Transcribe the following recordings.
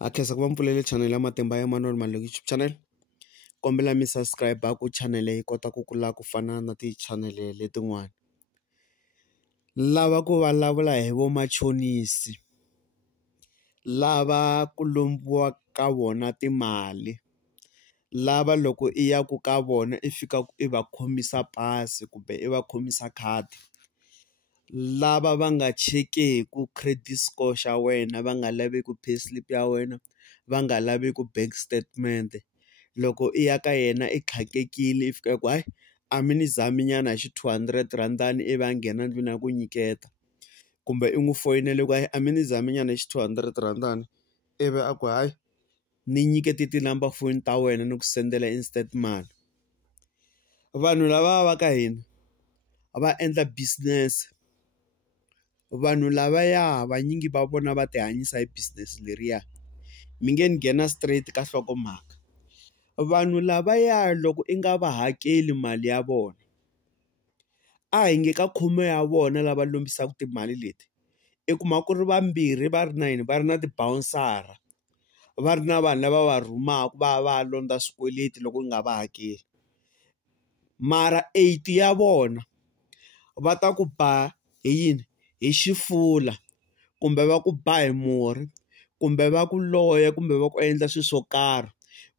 Akhensa ku va mpfulele channel ya Matimba ya Manuel Maluleke YouTube channel. Kombela mi subscribe ku channel yi kota ku kula ku fana na ti-channel letin'wana. Lava ku vulavula hi vo machonisi, lava ku lombiwa ka vona timali, lava loko i ya ku ka vona i fika i va khomisa pasi kumbe i va khomisa khadi, lava va nga chekeku credit score xa wena, va nga laveki pay slip ya wena, va nga laveki bank statement. Loko i ya ka yena i khakekile i fika ku hayi a mi ni zami nyana hi 200 randani i va nghena ndlwini ya ku nyiketa, kumbe i n'wi foyinele ku hayi a mi ni zami nyana hi 200 randani ivi a ku hayi ni nyikete ti-number phone ta wena ni ku sendela instant mali. Vanhu lava va ka hina va endla business, vanhu lavaya vanyingi va vona va ti hanyisa hi business leriya. Mi nge nghena straight ka nhlokomhaka. Vanhu lavaya loko i nga va hakeli mali ya vona, a hi nge ka khume ya vona lava lombisaka timali leti i kuma ku ri vambirhi va ri na yini, va ri na tibawunsara, va ri na vanhu lava va rhumaka va londza swikweleti loko u nga va hakeli. Mara 8 ya vona va ta ku ba hi yini, hi xifula, kumbe va ku ba hi murhi, kumbe va ku loya, kumbe va ku endla swilo swo karhi,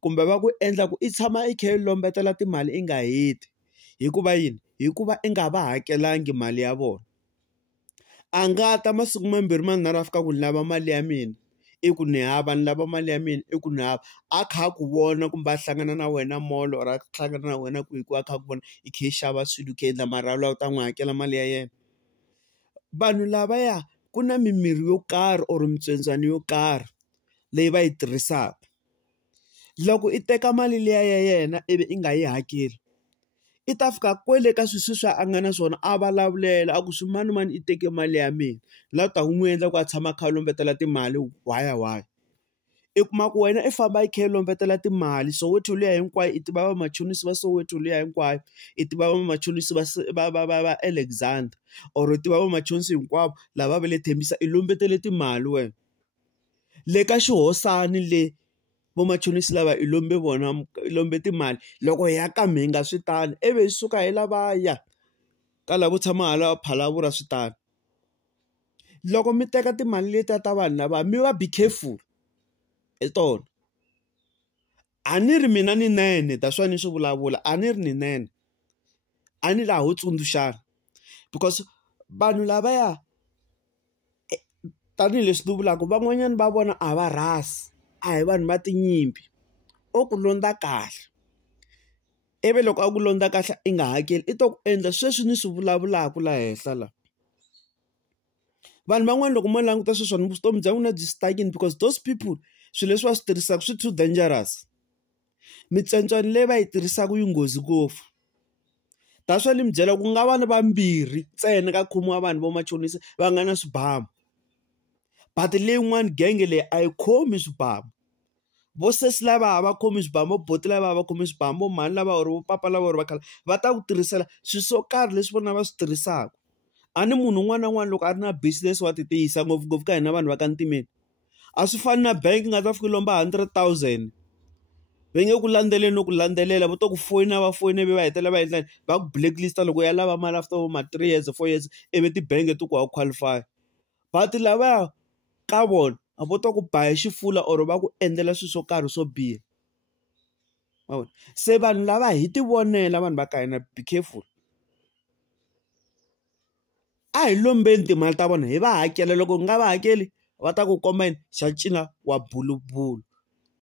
kumbe va ku endla ku i tshama i kha i lombetela timali i nga heti. Hikuva yini? Hikuva i nga va hakelangi mali ya vona. A nga ta masiku mambirhi manharhu a fika ku ni lava mali ya mina, i ku ni hava, ni lava mali ya mina i ku ni hava, a kha ku vona kumbe a hlangana na wena mall or a hlangana na wena ku a kha ku vona i kha i xava swilo i kha i endla mara u ta n'wi hakela mali ya yena. Vanhu lavaya ku na mimirhi yo karhi or mitswendzani yo karhi leyi va yi tirhisaka. Loko i teka mali liya ya yena ivi i nga yi hakeli, i ta fika kwele ka swiswa a nga na swona a vulavulela a ku swi mani i teke mali ya mina, laha u ta n'wi endla ku a tshama a kha a lombetela timali why. I kuma ku wena i famba i kha i lombetela timali Soweto liya hinkwayo i tiva vamachonisi va Soweto liya hinkwayo, i tiva vamachonisi va Alexandra, or i tiva vamachonisi hinkwavo lava va le Thembisa i lombetele timali wena. Le ka xihosani le vamachonisi lava i lombe timali, loko hi ya ka mhinga switano ivi hi suka hi lavaya ka lavo tshama hala Phalaborwa switano. Loko mi teka timali letiya ta vanhu lava mi va be careful hi tona. A ni ri mina ni nene that's why ni swi vulavula, a ni ri ni nene, a ni laha ho tsundzuxana, because vanhu lavaya tanihileswi ni vulaka van'wanyana va vona a va rhasi, a hi vanhu va tinyimpi, o ku londza kahle. Ivi loko a ku londza kahle i nga hakeli i to ku endla sweswi ni swi vulavulaka laha henhla la. Vanhu van'wana loko mo languta sweswi vutomi bya n'wina byi stuckini because those people swilo leswi va swi tirhisaka swi too dangerous. Mitsontswani leyi va yi tirhisaka yi nghozi ngopfu. That's why ni mi byela ku nga va ni vambirhi ntsena ka khomiwa vanhu va machonisi va nga na swibamu. But leyin'wani genge leyi a yi khomi swibamu. Vo sesi lava va khomi swibamu, vo boti lava va khomi swibamu, vo mhani lava or vo papa lava or vakhala va ta ku tirhisela swilo swo karhi leswi vona va swi tirhisaka. A ni munhu un'wana na un'wana loko a ri na business wa ti tiyisa ngopfungopfu ka hina vanhu va ka ntimeni. A swi fani na bank nga ta fika lomba 100,000. Va nge ku landzeleli no ku landzelela, vo to ku foyina va foyina ivi va hetelela va endla va ku blacklista loko ya lava mali after ma 3 years 4 years ivi tibangi ti ku wa qualify. But lavaya ka vona a vo to ku ba hi xifula or va ku endlela swilo swo karhi swo biha. Se vanhu lava hi ti vonela vanhu va ka hina, be careful. A hi lombeni timali ta vona hi va hakela, loko hi nga va hakeli va ta ku komba xa ncila wa bulubulu.